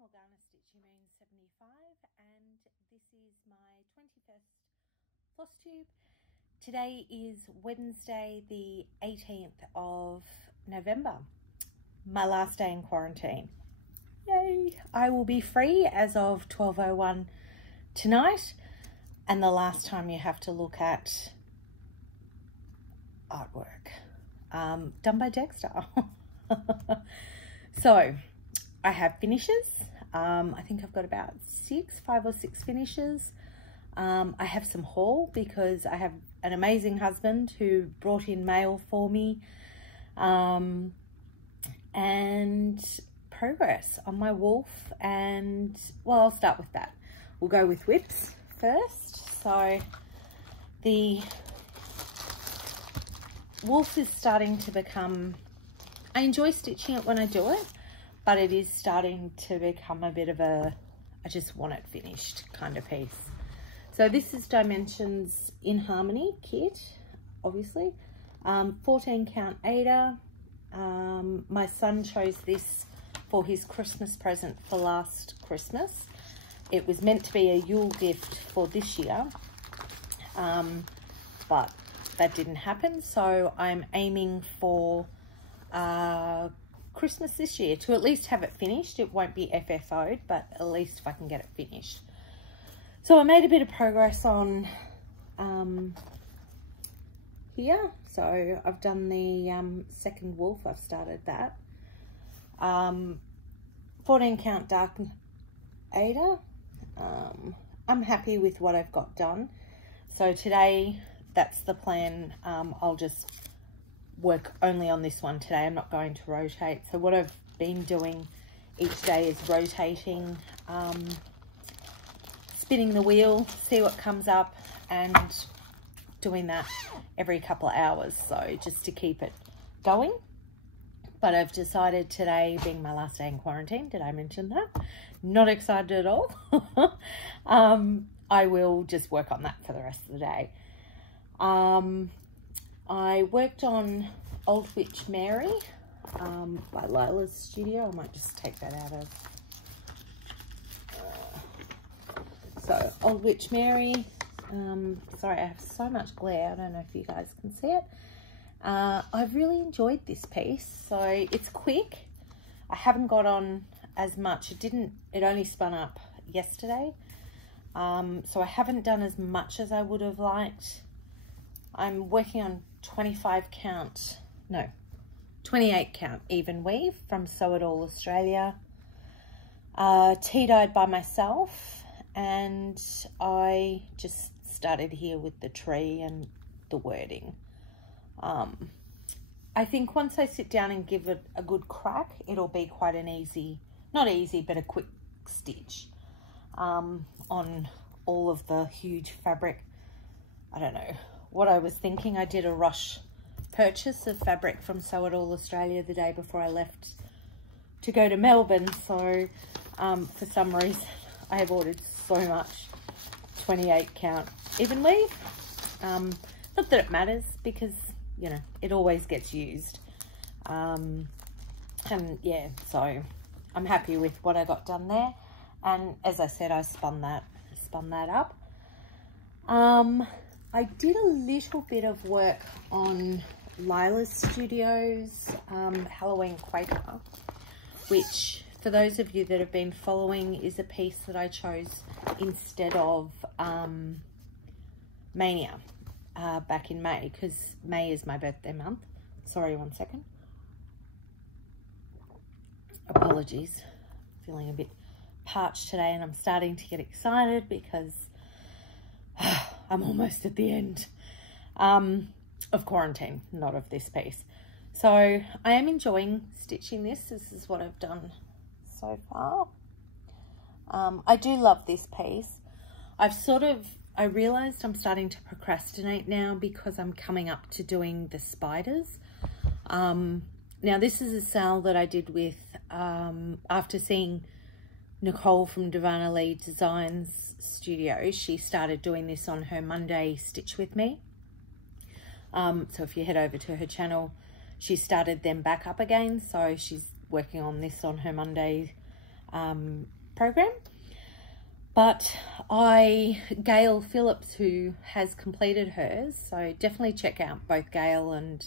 Morgana Stitchy Moon 75, and this is my 21st Flosstube. Today is Wednesday the 18th of November, my last day in quarantine. Yay! I will be free as of 12:01 tonight, and the last time you have to look at artwork done by Dexter. So I have finishes. I think I've got about 5 or 6 finishes. I have some haul because I have an amazing husband who brought in mail for me, and progress on my wolf. And well, I'll start with that. We'll go with whips first. So the wolf is starting to become, I enjoy stitching it when I do it, but it is starting to become a bit of a, I just want it finished kind of piece. So this is Dimensions in Harmony kit, obviously. 14 count Ada. My son chose this for his Christmas present for last Christmas. It was meant to be a Yule gift for this year, but that didn't happen. So I'm aiming for Christmas this year to at least have it finished. It won't be FFO'd, but at least if I can get it finished. So I made a bit of progress on here. So I've done the second wolf. I've started that. 14 count dark Ada. I'm happy with what I've got done. So today, that's the plan. I'll just work only on this one today. I'm not going to rotate. So what I've been doing each day is rotating, spinning the wheel, see what comes up, and doing that every couple of hours, so just to keep it going. But I've decided today, being my last day in quarantine, did I mention that? Not excited at all. I will just work on that for the rest of the day. I worked on Old Witch Mary by Lilas Studios. I might just take that out of... So, Old Witch Mary. Sorry, I have so much glare. I don't know if you guys can see it. I've really enjoyed this piece. So, it's quick. I haven't got on as much. It only spun up yesterday. So, I haven't done as much as I would have liked. I'm working on 28 count even weave from Sew It All Australia. Tea-dyed by myself, and I just started here with the tree and the wording. I think once I sit down and give it a good crack, it'll be quite an easy, not easy, but a quick stitch on all of the huge fabric. I don't know what I was thinking. I did a rush purchase of fabric from Sew It All Australia the day before I left to go to Melbourne. So for some reason I have ordered so much 28 count even weave. Not that it matters, because you know it always gets used. And yeah, so I'm happy with what I got done there. And as I said, I spun that up. I did a little bit of work on Lilas Studios Halloween Quaker, which for those of you that have been following is a piece that I chose instead of Mania back in May, because May is my birthday month. Sorry, one second. Apologies. Feeling a bit parched today, and I'm starting to get excited because I'm almost at the end of quarantine, not of this piece. So I am enjoying stitching this. This is what I've done so far. I do love this piece. I realized I'm starting to procrastinate now because I'm coming up to doing the spiders. Now this is a sale that I did with, after seeing Nicole from Divana Lee Designs Studio. She started doing this on her Monday Stitch With Me. So if you head over to her channel, she started them back up again. So she's working on this on her Monday program. But Gail Phillips, who has completed hers, so definitely check out both Gail and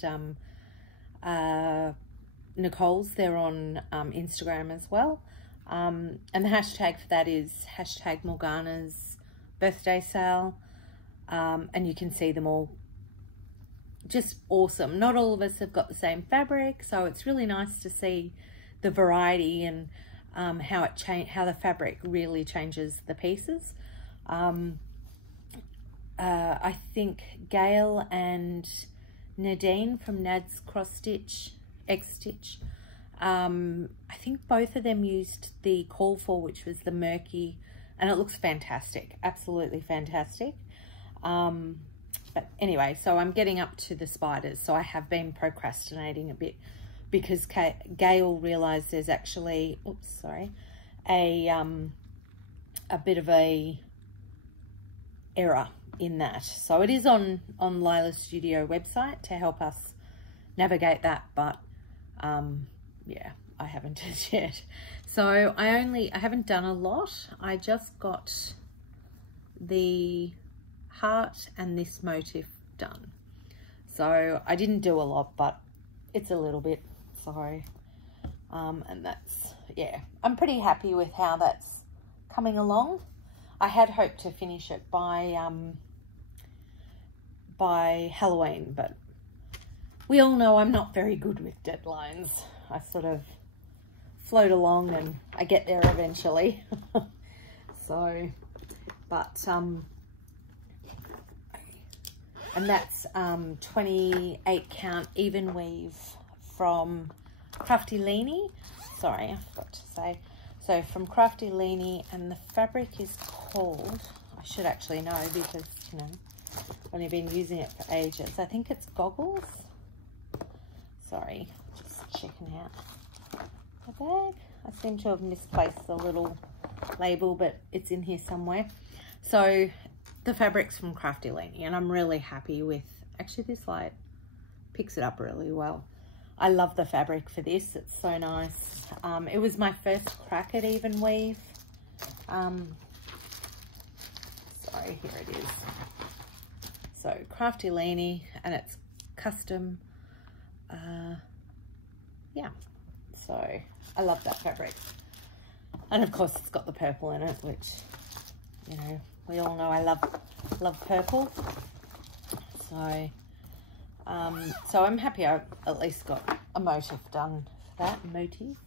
Nicole's. They're on Instagram as well. And the hashtag for that is hashtag Morgana's birthday sale. And you can see them all. Just awesome. Not all of us have got the same fabric, so it's really nice to see the variety and how the fabric really changes the pieces. I think Gail and Nadine from Nad's Cross Stitch X Stitch, I think both of them used the call for, which was the murky, and it looks fantastic, absolutely fantastic. But anyway, so I'm getting up to the spiders, so I have been procrastinating a bit because Gail realised there's actually, oops, sorry, a bit of a error in that. So it is on Lilas Studio website to help us navigate that, but yeah, I haven't as yet. So I haven't done a lot. I just got the heart and this motif done. So I didn't do a lot, but it's a little bit, so and that's, yeah, I'm pretty happy with how that's coming along. I had hoped to finish it by Halloween, but we all know I'm not very good with deadlines. I sort of float along and I get there eventually. So, but and that's 28 count even weave from Crafty Laney. Sorry, I forgot to say. So from Crafty Laney, and the fabric is called, I should actually know because, you know, I've only been using it for ages. I think it's Goggles. Sorry, just checking out the bag. I seem to have misplaced the little label, but it's in here somewhere. So the fabric's from Crafty Laney, and I'm really happy with, actually this light picks it up really well. I love the fabric for this, it's so nice. It was my first crack at even weave. Sorry, here it is. So Crafty Laney, and it's custom. Yeah, so I love that fabric. And of course it's got the purple in it, which, you know, we all know I love purple. So so I'm happy I've at least got a motif done for that motif.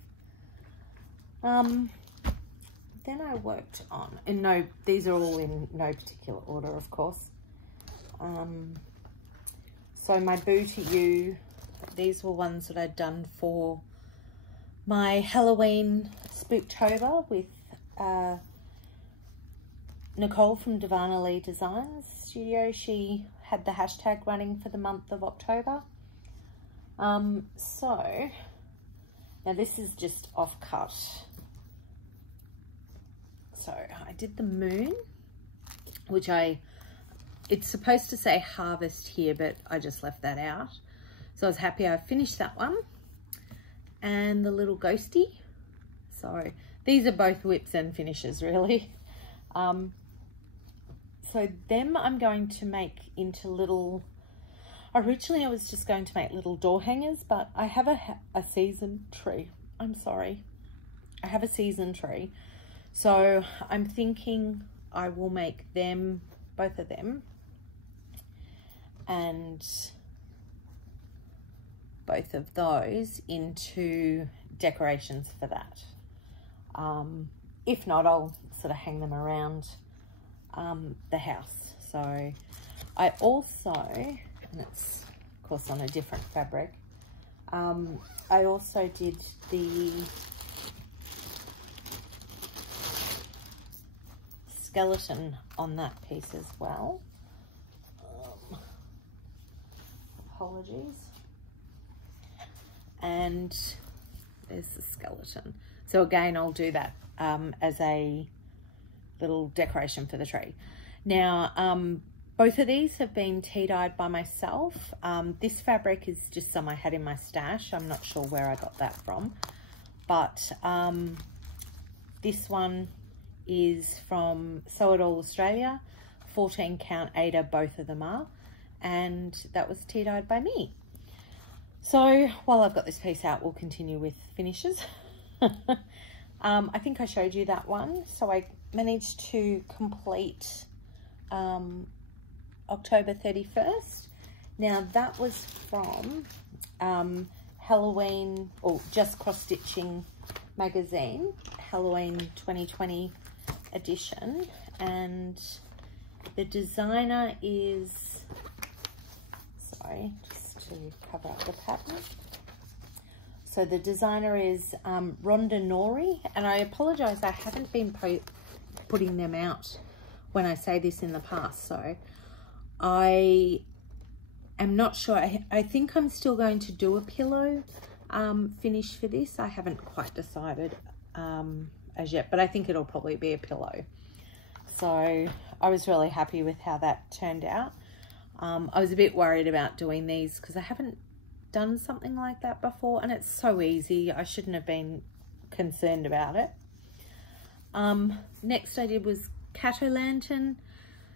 Then I worked on, and no, these are all in no particular order, of course. So my Boo to You, these were ones that I'd done for my Halloween Spooktober with Nicole from Divana Lee Designs Studio. She had the hashtag running for the month of October. So now this is just off cut. So I did the moon, which it's supposed to say harvest here, but I just left that out. So I was happy I finished that one. And the little ghosty. So these are both whips and finishes, really. So them I'm going to make into little, originally I was just going to make little door hangers, but I have a season tree. I'm sorry. I have a season tree. So I'm thinking I will make them, both of them, and both of those into decorations for that. If not, I'll sort of hang them around the house. So I also, and it's of course on a different fabric, I also did the skeleton on that piece as well. Apologies. And there's the skeleton. So again, I'll do that as a little decoration for the tree. Now, both of these have been tea-dyed by myself. This fabric is just some I had in my stash. I'm not sure where I got that from. But this one is from Sew It All Australia, 14 count Ada, both of them are, and that was tea dyed by me. So while I've got this piece out, we'll continue with finishes. I think I showed you that one. So I managed to complete October 31st. Now that was from Halloween, or Just Cross Stitching magazine, Halloween 2020 edition, and the designer is, sorry, just to cover up the pattern. So the designer is Rhonda Nori, and I apologize, I haven't been putting them out when I say this in the past, so I am not sure. I think I'm still going to do a pillow finish for this. I haven't quite decided as yet, but I think it'll probably be a pillow. So I was really happy with how that turned out. I was a bit worried about doing these because I haven't done something like that before, and it's so easy. I shouldn't have been concerned about it. Next I did was Cat-O-Lantern.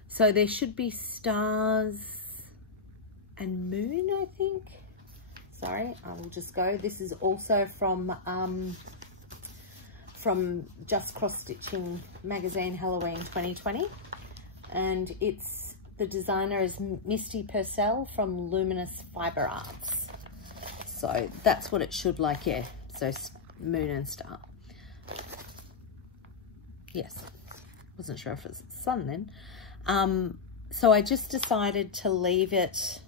So there should be stars and moon, I think. Sorry, I will just go. This is also from Just Cross Stitching magazine, Halloween 2020, and the designer is Misty Purcell from Luminous Fibre Arts. So that's what it should like, yeah. So moon and star. Yes, wasn't sure if it was sun then. So I just decided to leave it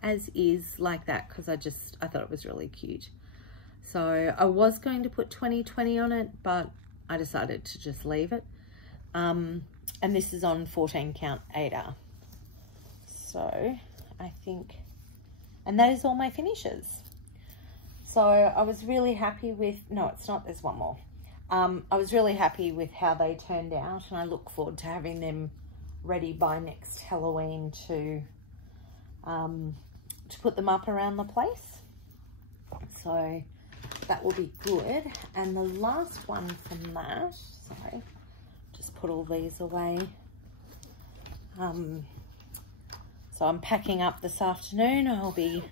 as is like that because I thought it was really cute. So I was going to put 2020 on it, but I decided to just leave it. And this is on 14 count Ada. So I think, and that is all my finishes. So I was really happy with, no, it's not, there's one more. I was really happy with how they turned out, and I look forward to having them ready by next Halloween to put them up around the place. So that will be good. And the last one from that, sorry, just put all these away. So I'm packing up this afternoon. I'll be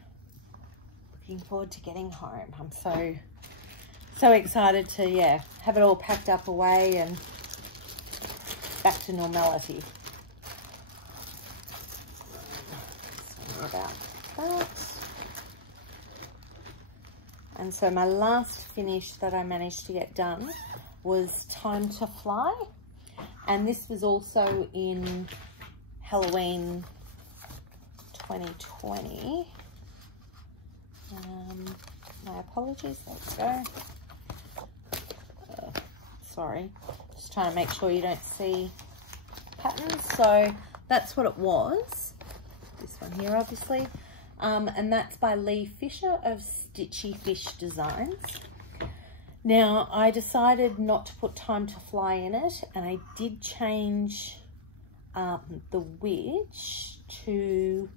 looking forward to getting home. I'm so excited to, yeah, have it all packed up away and back to normality. Sorry about that. And so my last finish that I managed to get done was Time to Fly, and this was also in Halloween 2020. My apologies, let's go. Sorry, just trying to make sure you don't see patterns. So that's what it was, this one here obviously, and that's by Lee Fisher of Stitchy Fish Designs. Now I decided not to put Time to Fly in it, and I did change the witch to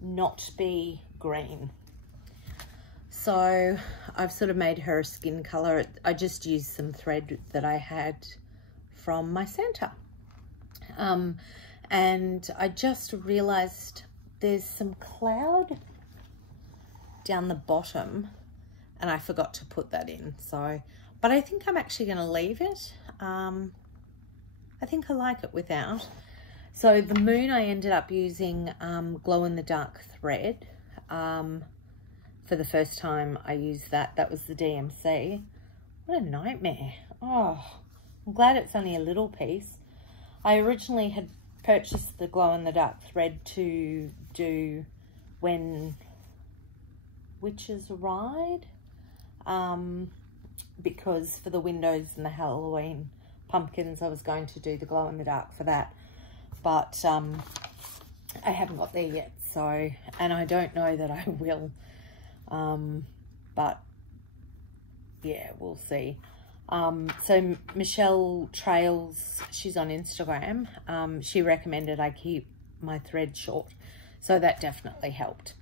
not be green. So I've sort of made her a skin color. I just used some thread that I had from my Santa. And I just realized there's some cloud down the bottom and I forgot to put that in. So, but I think I'm actually going to leave it. I think I like it without. So the moon, I ended up using glow-in-the-dark thread. For the first time I used that. That was the DMC. What a nightmare. Oh, I'm glad it's only a little piece. I originally had purchased the glow-in-the-dark thread to do When Witches Ride, because for the windows and the Halloween pumpkins I was going to do the glow-in-the-dark for that, but I haven't got there yet, so, and I don't know that I will, but yeah, we'll see. So Michelle Trails, she's on Instagram, she recommended I keep my thread short, so that definitely helped.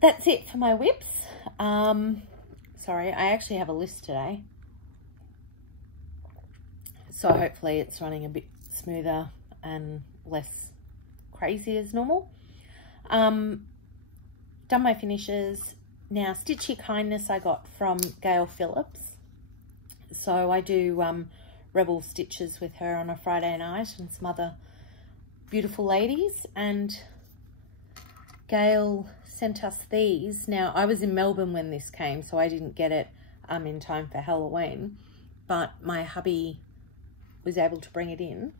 That's it for my whips. Sorry, I actually have a list today. So hopefully it's running a bit smoother and less crazy as normal. Done my finishes. Now, Stitchy Kindness I got from Gail Phillips. So I do Rebel Stitches with her on a Friday night and some other beautiful ladies. And Gail sent us these. Now, I was in Melbourne when this came, so I didn't get it in time for Halloween. But my hubby was able to bring it in.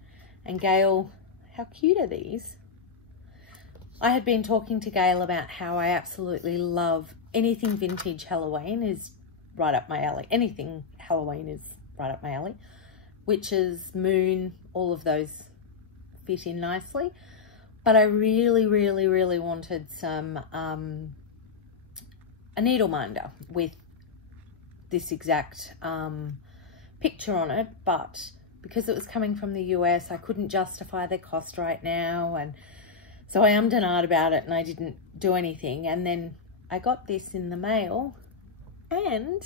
And Gail, how cute are these? I had been talking to Gail about how I absolutely love anything vintage Halloween is right up my alley. Anything Halloween is right up my alley. Witches, moon, all of those fit in nicely. But I really, really, really wanted some, a needle minder with this exact picture on it. But because it was coming from the US, I couldn't justify the cost right now. And so I ummed and ahed about it and I didn't do anything. And then I got this in the mail and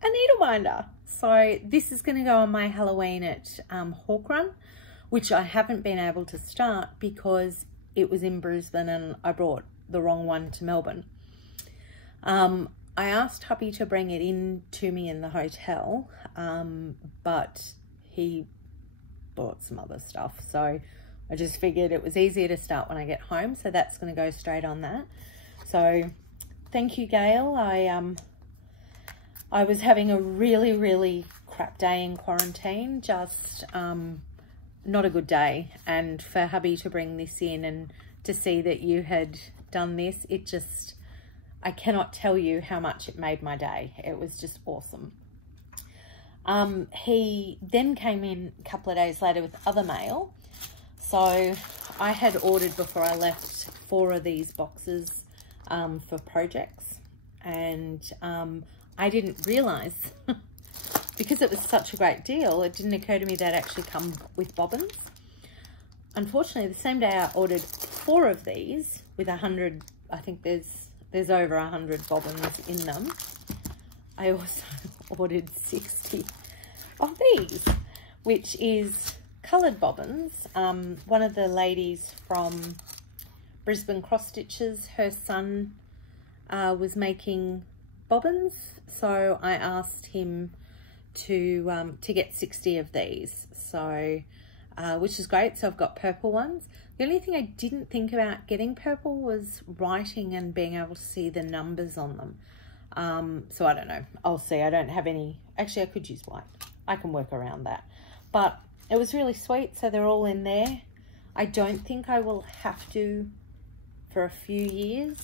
a needle binder. So this is going to go on my Halloween at Hawk Run, which I haven't been able to start because it was in Brisbane and I brought the wrong one to Melbourne. I asked hubby to bring it in to me in the hotel, but he bought some other stuff. So I just figured it was easier to start when I get home. So that's going to go straight on that. So thank you, Gail. I was having a really, really crap day in quarantine. Just not a good day. And for hubby to bring this in and to see that you had done this, it just, I cannot tell you how much it made my day. It was just awesome. He then came in a couple of days later with other mail. So I had ordered before I left 4 of these boxes for projects. And I didn't realise, because it was such a great deal, it didn't occur to me that actually come with bobbins. Unfortunately, the same day I ordered 4 of these with 100, I think there's over 100 bobbins in them. I also ordered 60 of these, which is coloured bobbins. One of the ladies from Brisbane Cross Stitches, her son was making bobbins, so I asked him to get 60 of these, so which is great. So I've got purple ones. The only thing I didn't think about getting purple was writing and being able to see the numbers on them. So I don't know. I'll see. I don't have any. Actually, I could use white. I can work around that. But it was really sweet. So they're all in there. I don't think I will have to, for a few years,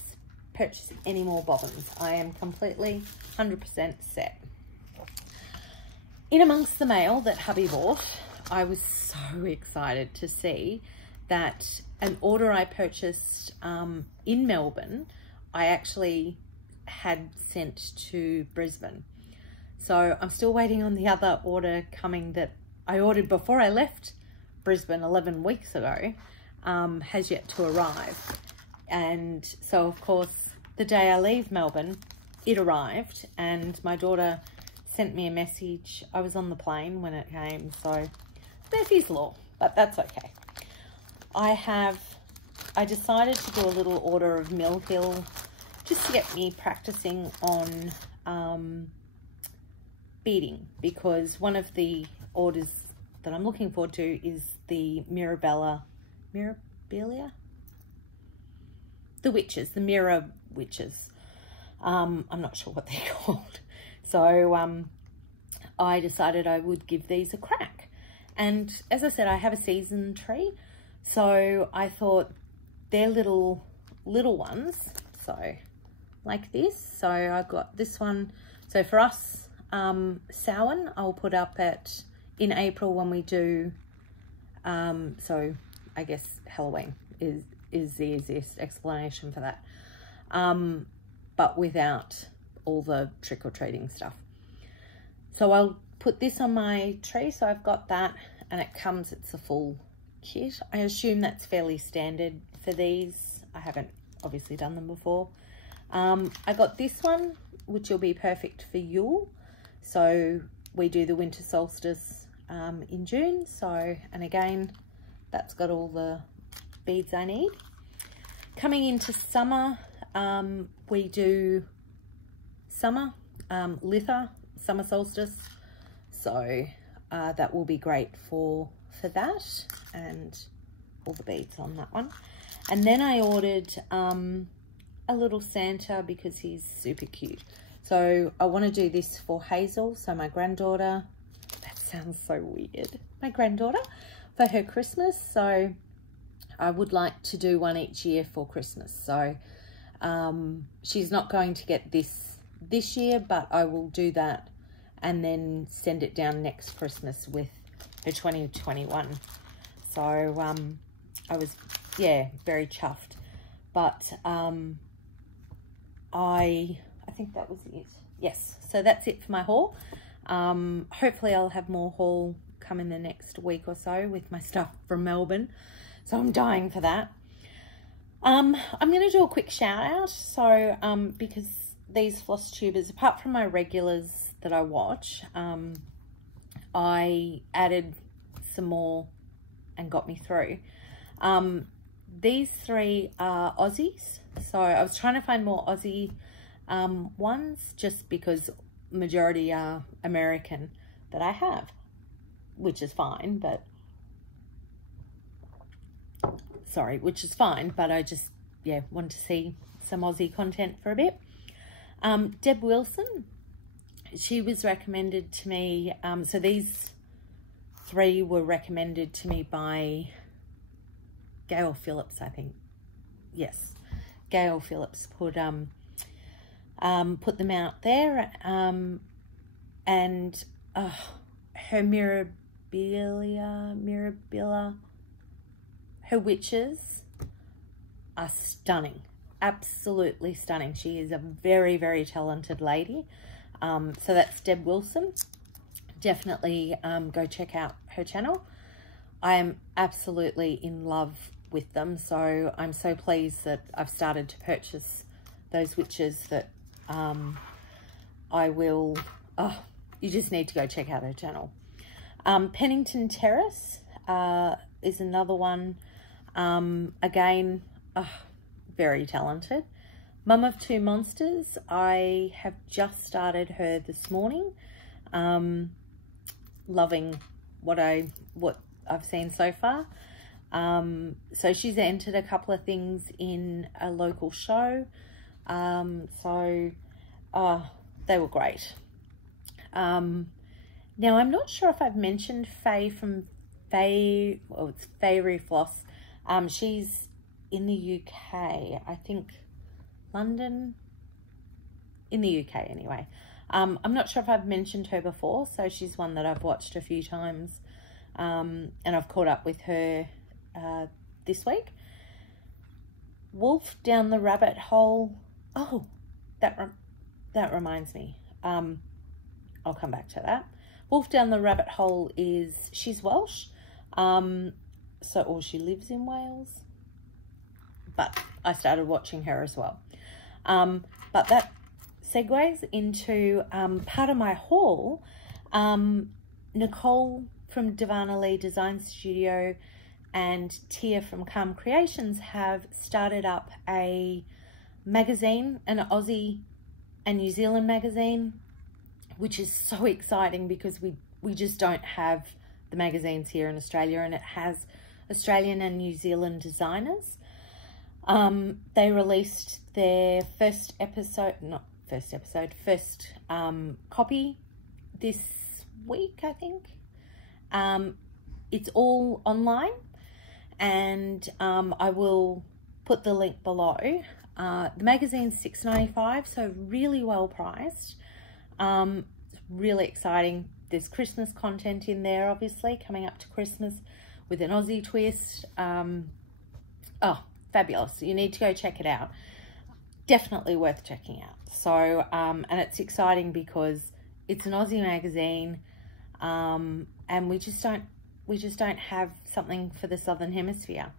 purchase any more bobbins. I am completely 100% set. In amongst the mail that hubby bought, I was so excited to see that an order I purchased in Melbourne, I actually had sent to Brisbane. So I'm still waiting on the other order coming that I ordered before I left Brisbane 11 weeks ago, has yet to arrive. And so of course, the day I leave Melbourne, it arrived and my daughter sent me a message. I was on the plane when it came, so Murphy's Law, but that's okay. I decided to do a little order of Mill Hill just to get me practicing on beading, because one of the orders that I'm looking forward to is the Mirabilia? The witches, the mirror witches. I'm not sure what they're called. So I decided I would give these a crack. And as I said, I have a season tree. So I thought they're little ones. So like this. So I've got this one. So for us, Samhain, I'll put up in April when we do, so I guess Halloween is the easiest explanation for that. But without all the trick-or-treating stuff. So I'll put this on my tree. So I've got that, and it's a full kit. I assume that's fairly standard for these. I haven't obviously done them before. I got this one, which will be perfect for Yule. So we do the winter solstice in June. So, and again, that's got all the beads I need. Coming into summer, we do summer, litha, summer solstice. So that will be great for that, and all the beads on that one. And then I ordered a little Santa because he's super cute. So I want to do this for Hazel, so my granddaughter, that sounds so weird, my granddaughter, for her Christmas. So I would like to do one each year for Christmas. So she's not going to get this year, but I will do that and then send it down next Christmas with her 2021. So I was, yeah, very chuffed. But I think that was it. Yes, so that's it for my haul. Hopefully I'll have more haul come in the next week or so with my stuff from Melbourne. So I'm dying for that. I'm going to do a quick shout out. So because these floss tubers, apart from my regulars that I watch, I added some more and got me through. These three are Aussies. So I was trying to find more Aussie ones, just because majority are American that I have, which is fine, but sorry, which is fine, but I just, yeah, want to see some Aussie content for a bit. Deb Wilson, she was recommended to me, so these three were recommended to me by Gail Phillips, I think. Yes, Gail Phillips put them out there, and her Mirabilia, her witches are stunning, absolutely stunning. She is a very, very talented lady. So that's Deb Wilson. Definitely go check out her channel. I am absolutely in love with them, so I'm so pleased that I've started to purchase those witches that I will, you just need to go check out her channel. Pennington Terrace is another one. Again, very talented. Mum of Two Monsters, I have just started her this morning. Loving what I've seen so far. So she's entered a couple of things in a local show. So they were great. Now I'm not sure if I've mentioned Fay from Fay, well, it's Fay Fayrie Floss. She's in the UK, I think London, in the UK anyway. I'm not sure if I've mentioned her before, so she's one that I've watched a few times, and I've caught up with her this week. Wolf Down the Rabbit Hole. Oh, that reminds me. I'll come back to that. Wolf Down the Rabbit Hole she's Welsh, or she lives in Wales, but I started watching her as well. But that segues into part of my haul. Nicole from Divana Lee Design Studio and Tia from Calm Creations have started up a magazine, an Aussie and New Zealand magazine, which is so exciting because we just don't have the magazines here in Australia, and it has Australian and New Zealand designers. They released their first copy this week, I think. It's all online, and I will put the link below. The magazine's $6.95, so really well priced. It's really exciting. There's Christmas content in there, obviously, coming up to Christmas with an Aussie twist. Oh, fabulous. You need to go check it out. Definitely worth checking out. So, and it's exciting because it's an Aussie magazine, and we just don't have something for the Southern Hemisphere.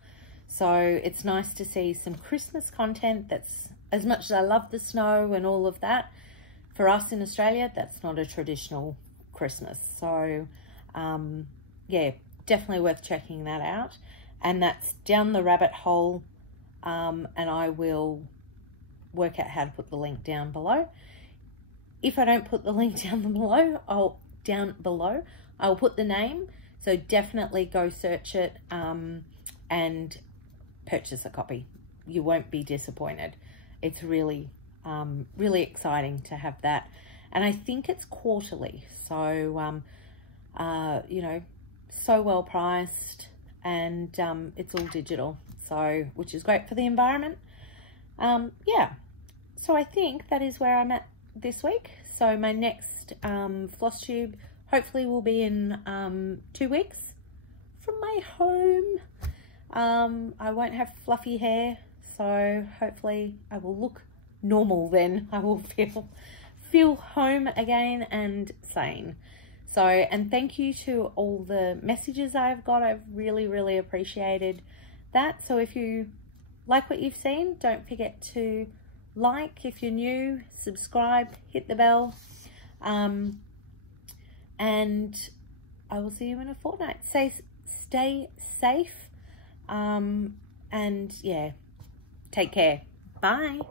So it's nice to see some Christmas content that's, as much as I love the snow and all of that, for us in Australia, that's not a traditional Christmas. So yeah, definitely worth checking that out. And that's Down the Rabbit Hole, and I will work out how to put the link down below. If I don't put the link down below, I'll put the name. So definitely go search it and purchase a copy. You won't be disappointed. It's really, really exciting to have that. And I think it's quarterly. So, you know, so well priced, and it's all digital. So, which is great for the environment. Yeah. So I think that is where I'm at this week. So my next Flosstube hopefully will be in 2 weeks from my home. I won't have fluffy hair, so hopefully I will look normal then. I will feel home again and sane. So, and thank you to all the messages I've got. I've really, really appreciated that. So if you like what you've seen, don't forget to like if you're new, subscribe, hit the bell, and I will see you in a fortnight. Stay safe, and yeah, take care. Bye.